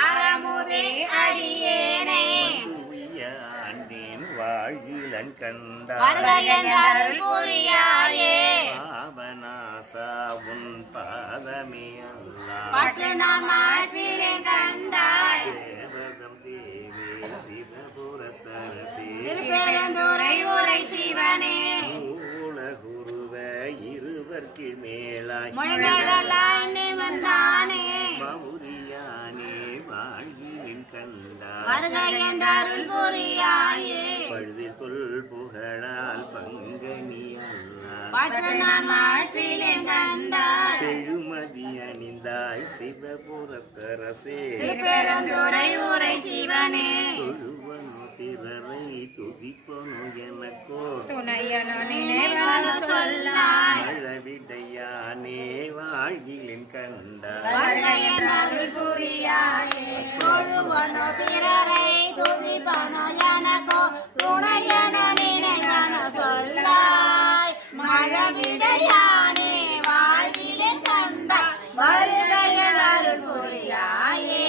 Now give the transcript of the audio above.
அறமுதே அடியேனே. ஆண்டேன் வாழிலன் கண்டா புரியாயே. பாவநாசா உன் பாதமே பட்டு நான் மாற்றிலே கண்டாய். தேவதம் தேவே சிவபுரத்தரசே. திருப்பெருந்துரை உரை சிவனே. மூல குருவ இருவர்க்கு மேலாய். முழங்கடலாய் மொழிகளெல்லாம் நிமிர்ந்தானே மவுரியானே வாழ்கின் கண்டாய் வருகையென்றருள் புரியாயே. பழுதில் தொல் புகழால் பங்கனி அல்லா பற்று நான் மாற்றிலேன் செழுமதி அணிந்தாய் சிவபுரத்தரசே. திருப்பெருந்துறை உரை சிவனே. தொழுவனு பிறரை துதிப்பனு எனக்கோ. துணையனு வாழ்கிலின் கருண்டாய் துதிப்பனோ எனக்கோ துணையன நினைவன சொல்லாய். மழவிடையானே வாழ்விலின் கண்ட வருகையன் அருள் புரியாயே